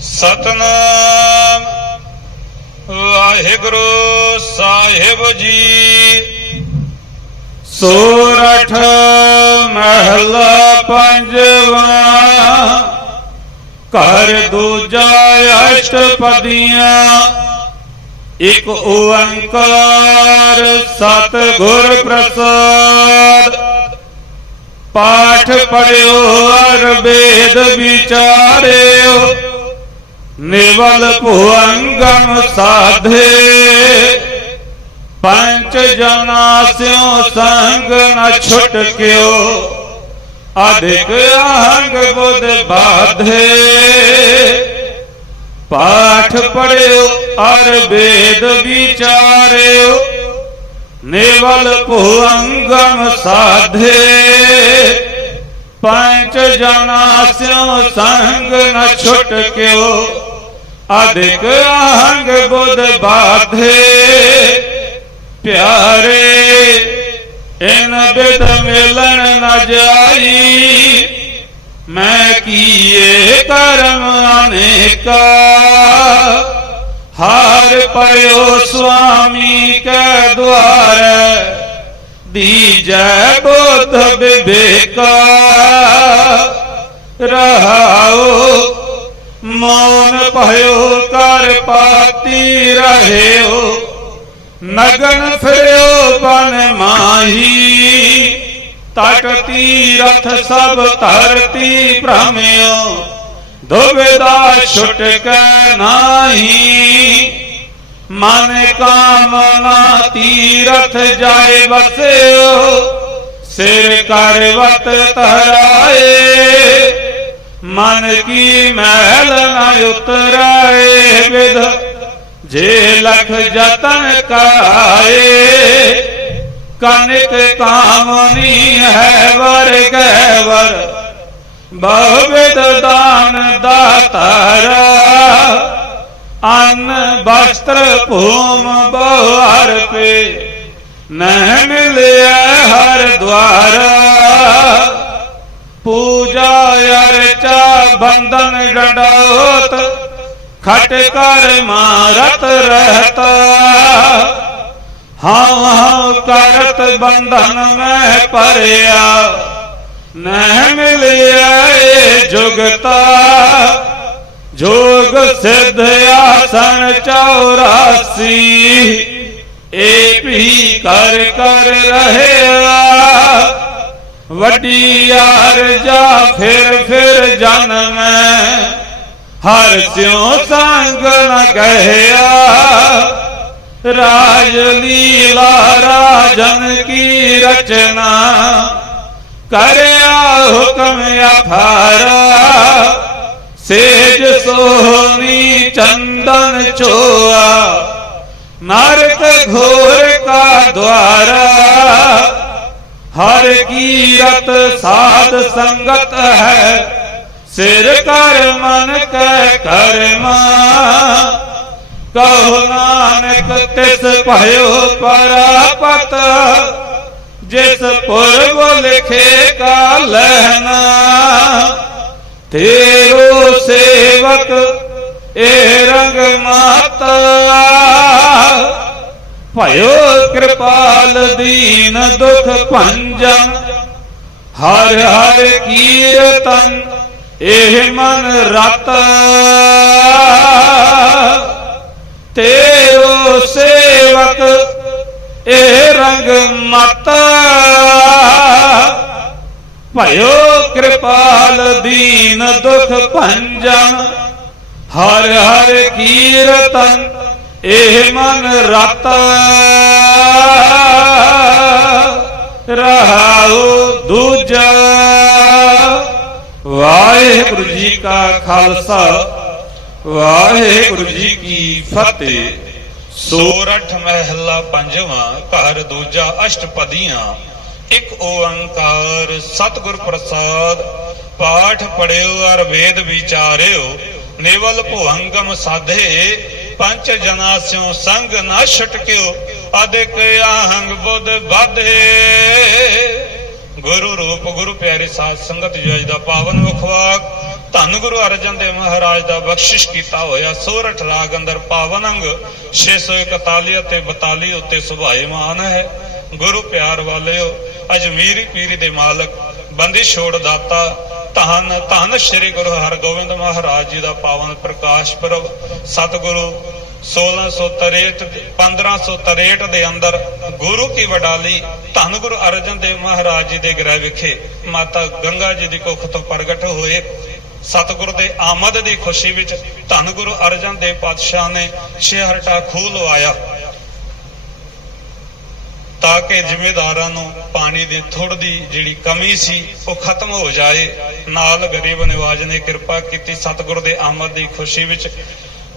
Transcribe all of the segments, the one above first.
ਸਤਨਾਮ। ਵਾਹਿਗੁਰੂ ਸਾਹਿਬ ਜੀ। ਸੋਰਠ ਮਹਲਾ ਪੰਜਵਾ। ਘਰ ਦੂਜਾ ਅਸ਼ਟਪਦੀਆਂ। ਇੱਕ ਓੰਕਾਰ ਸਤਿਗੁਰ ਪ੍ਰਸਾਦ। ਪਾਠ ਪੜਿਓ ਅਰ ਵੇਦ ਵਿਚਾਰਿਓ। ਨਿਵਲ ਭੁਅੰਗਮ ਸਾਧੇ ਪੰਚ ਜਨਾ ਸਿਓ ਸੰਗ ਨ ਛੁਟਕਿਓ ਅਧਿਕ ਅਹੰਗ ਬੁੱਧ ਬਾਧੇ ਪਾਠ ਪੜਿਓ ਅਰ ਵੇਦ ਵਿਚਾਰਿਓ ਨਿਵਲ ਭੁਅੰਗਮ ਸਾਧੇ ਪੰਚ ਜਨਾ ਸਿਓ ਸੰਗ ਨ ਛੁਟਕਿਓ ਅਦਿਕ ਅਹੰਗ ਬੁੱਧ ਬਾਧੇ। ਪਿਆਰੇ, ਇਨ ਬਿਦ ਮਿਲਣ ਨਾ ਜਾਈ। ਮੈਂ ਕੀਏ ਕਰਮ ਅਨੇਕਾ। ਹਾਰ ਪਰਿਓ ਸੁਆਮੀ ਕੈ ਦੁਆਰ। ਦੀਜੈ ਬੋਧ ਵਿਵੇਕਾ। मौन भयो, कर पाती रहे हो। नगन फिर बन माही, तट तीरथ सब धरती भ्रमयो। दुविदा छुटक नाही, मन कामना तीरथ जाए बसे सिर करवत तहराए ਮਨ ਕੀ ਮਹਿਲ ਨ ਉਤਰਾਏ ਵਿਧ, ਜੇ ਲਖ ਜਤਨ ਕਰਾਏ ਕਨਿਕ ਕਾਮਨੀ ਹੈ ਵਰ। ਗੈ ਵਰ ਬਹੁਵਿਧ ਦਾਨ ਦਾਤਾਰ, ਅੰਨ ਵਸਤਰ ਭੂਮ ਬਹੁ ਅਰਪੇ। ਨਹਿ ਮਿਲਿਆ ਹਰ ਦਵਾਰ ਪੂਜਾ ਬੰਧਨ ਡੰਡੋਤ ਖਟ ਕਰ ਮਾਰਤ ਰਹਤਾ। ਹਾਂ ਹਾਂ ਕਰਤ ਬੰਧਨ ਮੈਂ ਪਰਿਆ ਨਹਿ ਮਿਲਿਆ ਏ ਜੁਗਤਾ। ਜੋਗ ਸਿੱਧ ਆਸਣ 84 ਏ ਵੀ ਕਰ ਕਰ ਰਹਿਆ। ਵੱਡੀ ਜਾ ਫਿਰ ਫਿਰ ਜਨਮ ਹਰ ਸਿਉ ਸੰਗ ਨ ਕਹਿਆ। ਰਾਜ ਲੀਲਾ ਰਾਜਨ ਕੀ ਰਚਨਾ। ਕਰਿਆ ਹੁਕਮ ਅਫਾਰਾ ਸੇਜ ਸੋਹਣੀ ਚੰਦਨ ਚੋਆ ਨਰਕ ਘੋਰ ਕਾ ਦਵਾਰਾ ਹਰ ਕੀਰਤ ਸਾਧ ਸੰਗਤ ਹੈ। ਸਿਰ ਕਰ ਮਨ ਕੈ ਕਰਮਾ। ਕਹੋ ਨਾਨਕ ਤਿਸ ਭਇਓ ਪਰਾਪਤ। ਜਿਸ ਪੁਰਬ ਲਿਖੇ ਕਾ ਲਹਿਣਾ ਤੇਰੋ ਸੇਵਕ ਏ ਭਇਓ ਕਿਰਪਾਲ ਦੀਨ ਦੁਖ ਭੰਜਨ। ਹਰ ਹਰ ਕੀਰਤਨ ਇਹ ਮਨ ਰਤ। ਤੇਰੋ ਸੇਵਕ ਇਹ ਰੰਗ ਮਤ। ਭਇਓ ਕਿਰਪਾਲ ਦੀਨ ਦੁਖ ਭੰਜਨ। ਹਰ ਹਰ ਕੀਰਤਨ ਇਹ ਮਨ ਰਤ ਰਹਾਉ ਦੂਜਾ। ਵਾਹਿਗੁਰੂ ਜੀ ਕਾ ਖਾਲਸਾ, ਵਾਹਿਗੁਰੂ ਜੀ ਕੀ ਫਤਿਹ। ਸੋਰਠ ਮਹਿਲਾ ਪੰਜਵਾਂ, ਘਰ ਦੂਜਾ ਅਸ਼ਟਪਦੀਆਂ। ਇੱਕ ਓੰਕਾਰ ਸਤਿਗੁਰ ਪ੍ਰਸਾਦ। ਪਾਠ ਪੜਿਓ ਅਰ ਵੇਦ ਵਿਚਾਰਿਓ। ਨਿਵਲ ਭੁਅੰਗਮ ਸਾਧੇ। ਪੰਚ ਜਨਾ ਸਿਓ ਸੰਗ ਨਾ ਛਟਕਿਓ ਅਦਿਕ ਆਹੰਗ ਬੁੱਧ ਬਾਧੇ। ਗੁਰੂ ਰੂਪ, ਗੁਰੂ ਪਿਆਰੇ ਸਾਧ ਸੰਗਤ ਜੀ ਦਾ ਪਾਵਨ ਮੁਖਵਾਕ ਧੰਨ ਗੁਰੂ ਅਰਜਨ ਦੇਵ ਮਹਾਰਾਜ ਦਾ ਬਖਸ਼ਿਸ਼ ਕੀਤਾ ਹੋਇਆ ਸੋਰਠ ਰਾਗ ਅੰਦਰ ਪਾਵਨ ਅੰਗ 641 ਅਤੇ 42 ਉੱਤੇ ਸੁਭਾਏਮਾਨ ਹੈ। ਗੁਰੂ ਪਿਆਰ ਵਾਲਿਓ, ਅਜਮੀਰੀ ਪੀਰੀ ਦੇ ਮਾਲਕ, ਬੰਦੀ ਛੋੜ ਦਾਤਾ ਧੰਨ ਧੰਨ ਸ੍ਰੀ ਗੁਰੂ ਹਰਗੋਬਿੰਦ ਮਹਾਰਾਜ ਜੀ ਦਾ ਪਾਵਨ ਪ੍ਰਕਾਸ਼ ਪੁਰਬ ਸਤਿਗੁਰੂ 1663 1563 ਦੇ ਅੰਦਰ ਗੁਰੂ ਕੀ ਵਡਾਲੀ ਧੰਨ ਗੁਰੂ ਅਰਜਨ ਦੇਵ ਮਹਾਰਾਜ ਜੀ ਦੇ ਗ੍ਰਹਿ ਵਿਖੇ ਮਾਤਾ ਗੰਗਾ ਜੀ ਦੀ ਕੁੱਖ ਤੋਂ ਪ੍ਰਗਟ ਹੋਏ। ਸਤਿਗੁਰੂ ਦੇ ਆਮਦ ਦੀ ਖੁਸ਼ੀ ਵਿੱਚ ਧੰਨ ਗੁਰੂ ਅਰਜਨ ਦੇਵ ਪਾਤਸ਼ਾਹ ਨੇ ਛੇ ਹਰਟਾ ਖੂਹ ਲਵਾਇਆ। ਤਾਂ ਕਿ ਜ਼ਿਮੀਦਾਰਾਂ ਨੂੰ ਪਾਣੀ ਦੀ ਥੋੜ ਦੀ ਜਿਹੜੀ ਕਮੀ ਸੀ, ਉਹ ਖਤਮ ਹੋ ਜਾਏ। ਨਾਲ ਗਰੀਬ ਨਿਵਾਜ ਨੇ ਕਿਰਪਾ ਕੀਤੀ ਸਤਿਗੁਰ ਦੇ ਆਮਦ ਦੀ ਖੁਸ਼ੀ ਵਿੱਚ।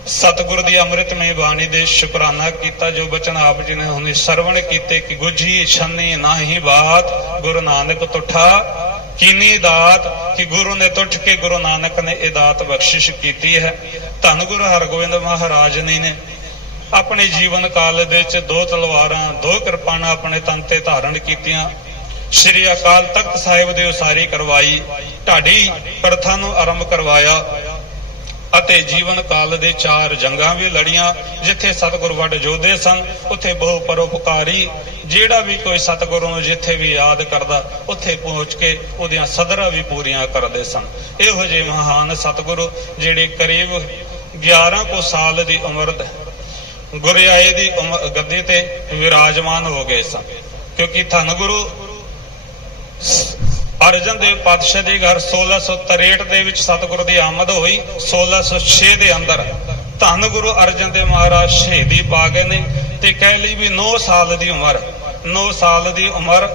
ਸਤਿਗੁਰ ਦੀ ਅੰਮ੍ਰਿਤਮਈ ਬਾਣੀ ਦੇ ਸ਼ੁਕਰਾਨਾ ਕੀਤਾ, ਜੋ ਬਚਨ ਆਪ ਜੀ ਨੇ ਹੁਣੇ ਸਰਵਣ ਕੀਤੇ ਕਿ ਗੁਝੀ ਛੰਨੀ ਨਾਹੀ ਬਾਤ, ਗੁਰੂ ਨਾਨਕ ਤੁਠਾ। ਕੀਨੀ ਦਾਤ ਕਿ ਗੁਰੂ ਨੇ ਤੁਠ ਕੇ ਗੁਰੂ ਨਾਨਕ ਨੇ ਇਹ ਦਾਤ ਬਖਸ਼ਿਸ਼ ਕੀਤੀ ਹੈ। ਧੰਨ ਗੁਰੂ ਹਰਗੋਬਿੰਦ ਮਹਾਰਾਜ ਨੇ ਆਪਣੇ ਜੀਵਨ ਕਾਲ ਦੇ ਵਿੱਚ ਦੋ ਤਲਵਾਰਾਂ, ਦੋ ਕਿਰਪਾਨਾਂ ਆਪਣੇ ਤਨ ਤੇ ਧਾਰਨ ਕੀਤੀਆਂ। ਸ਼੍ਰੀ ਅਕਾਲ ਤਖਤ ਸਾਹਿਬ ਦੇ ਉਸਾਰੀ ਕਰਵਾਈ, ਢਾਡੀ ਪ੍ਰਥਾ ਨੂੰ ਆਰੰਭ ਕਰਵਾਇਆ ਅਤੇ ਜੀਵਨ ਕਾਲ ਦੇ ਚਾਰ ਜੰਗਾਂ ਵੀ ਲੜੀਆਂ, ਜਿੱਥੇ ਸਤਿਗੁਰ ਵੱਡ ਯੋਧੇ ਸਨ, ਉੱਥੇ ਬਹੁ ਪਰਉਪਕਾਰੀ, ਜਿਹੜਾ ਵੀ ਕੋਈ ਸਤਿਗੁਰੂ ਨੂੰ ਜਿੱਥੇ ਵੀ ਯਾਦ ਕਰਦਾ, ਉੱਥੇ ਪਹੁੰਚ ਕੇ ਉਹਦੀਆਂ ਸਦਰਾਂ ਵੀ ਪੂਰੀਆਂ ਕਰਦੇ ਸਨ। ਇਹੋ ਜਿਹੇ ਮਹਾਨ ਸਤਿਗੁਰੂ, ਜਿਹੜੇ ਕਰੀਬ 11 ਕੋ ਸਾਲ ਦੀ ਉਮਰ ਦੇ ਗੁਰਿਆਏ ਦੀ ਗੱਦੀ ਤੇ ਵਿਰਾਜਮਾਨ ਹੋ ਗਏ ਸਨ। ਕਿਉਂਕਿ ਧੰਨ ਗੁਰੂ ਅਰਜਨ ਦੇਵ ਪਾਤਸ਼ਾਹ ਦੇ ਘਰ 1663 ਦੇ ਵਿੱਚ ਸਤਿਗੁਰ ਦੀ ਆਮਦ ਹੋਈ 1606 ਦੇ ਅੰਦਰ ਧੰਨ ਗੁਰੂ ਅਰਜਨ ਦੇਵ ਮਹਾਰਾਜ ਸ਼ਹੀਦੀ ਪਾ ਗਏ ਨੇ ਤੇ ਕਹਿ ਲਈ ਵੀ 9 ਸਾਲ ਦੀ ਉਮਰ 9 ਸਾਲ ਦੀ ਉਮਰ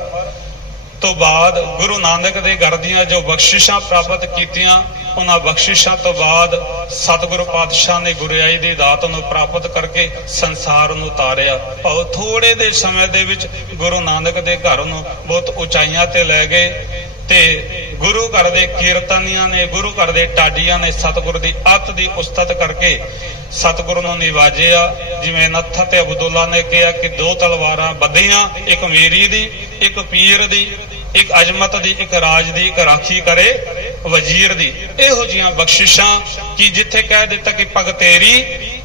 ਤੋਂ ਬਾਅਦ ਗੁਰੂ ਨਾਨਕ ਦੇ ਘਰ ਦੀਆਂ ਜੋ ਬਖਸ਼ਿਸ਼ਾਂ ਪ੍ਰਾਪਤ ਕੀਤੀਆਂ, ਉਹਨਾਂ ਬਖਸ਼ਿਸ਼ਾਂ ਤੋਂ ਬਾਅਦ ਸਤਿਗੁਰੂ ਪਾਤਸ਼ਾਹ ਨੇ ਗੁਰਿਆਈ ਦੀ ਦਾਤ ਨੂੰ ਪ੍ਰਾਪਤ ਕਰਕੇ ਸੰਸਾਰ ਨੂੰ ਤਾਰਿਆ। ਭਾਉ ਥੋੜੇ ਦੇ ਸਮੇਂ ਦੇ ਵਿੱਚ ਗੁਰੂ ਨਾਨਕ ਦੇ ਘਰ ਨੂੰ ਬਹੁਤ ਉਚਾਈਆਂ ਤੇ ਲੈ ਗਏ ਤੇ ਗੁਰੂ ਘਰ ਦੇ ਕੀਰਤਨੀਆਂ ਨੇ, ਗੁਰੂ ਘਰ ਦੇ ਟਾਡੀਆਂ ਨੇ ਸਤਿਗੁਰ ਦੀ ਅੱਤ ਦੀ ਉਸਤਤ ਕਰਕੇ ਸਤਿਗੁਰੂ ਨੂੰ ਨਿਵਾਜਿਆ। ਜਿਵੇਂ ਨੱਥ ਤੇ ਅਬਦੁੱਲਾ ਨੇ ਕਿਹਾ ਕਿ ਦੋ ਤਲਵਾਰਾਂ ਬੱਧੀਆਂ, ਇੱਕ ਮੇਰੀ ਦੀ ਇੱਕ ਪੀਰ ਦੀ, ਇੱਕ ਅਜਮਤ ਦੀ, ਇੱਕ ਰਾਜ ਦੀ, ਇੱਕ ਰਾਖੀ ਕਰੇ ਵਜ਼ੀਰ ਦੀ। ਇਹੋ ਜੀਆਂ ਬਖਸ਼ਿਸ਼ਾਂ ਕਿ ਜਿੱਥੇ ਕਹਿ ਦਿੱਤਾ ਕਿ ਭਗਤੇਰੀ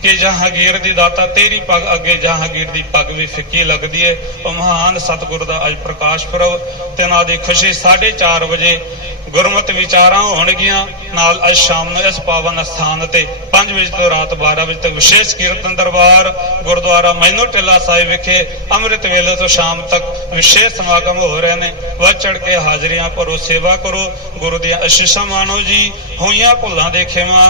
ਕਿ ਜਹਾਂਗੀਰ ਦੀ ਦਾਤਾ, ਤੇਰੀ ਪੱਗ ਅੱਗੇ ਜਹਾਂਗੀਰ ਦੀ ਪੱਗ ਵੀ ਫਿੱਕੀ ਲੱਗਦੀ ਹੈ ਉਹ ਮਹਾਨ ਸਤਿਗੁਰ ਦਾ ਅੱਜ ਪ੍ਰਕਾਸ਼ ਪੁਰਬ ਤੇ ਨਾਲ ਦੀ ਖੁਸ਼ੀ 4:30 ਵਜੇ ਗੁਰਮਤਿ ਵਿਚਾਰਾਂ ਹੋਣਗੀਆਂ। ਨਾਲ ਅੱਜ ਸ਼ਾਮ ਨੂੰ ਇਸ ਪਾਵਨ ਸਥਾਨ ਤੇ 5 ਵਜੇ ਤੋਂ ਰਾਤ 12 ਵਜੇ ਤੱਕ ਵਿਸ਼ੇਸ਼ ਕੀਰਤਨ ਦਰਬਾਰ ਗੁਰਦੁਆਰਾ ਮੈਨੂ ਟਿੱਲਾ ਸਾਹਿਬ ਵਿਖੇ ਅੰਮ੍ਰਿਤ ਵੇਲੇ ਤੋਂ ਸ਼ਾਮ ਤੱਕ ਵਿਸ਼ੇਸ਼ ਸਮਾਗਮ ਹੋ ਰਹੇ ਨੇ। ਵੱਧ ਚੜ ਕੇ ਹਾਜ਼ਰੀਆਂ ਭਰੋ, ਸੇਵਾ ਕਰੋ। ਗੁਰੂ ਦੀਆਂ ਅਸ਼ੀਸ਼ਾਂ ਮਾਣੋ ਜੀ, ਹੋਈਆਂ ਭੁੱਲਾਂ ਦੇ ਖੇਮਾ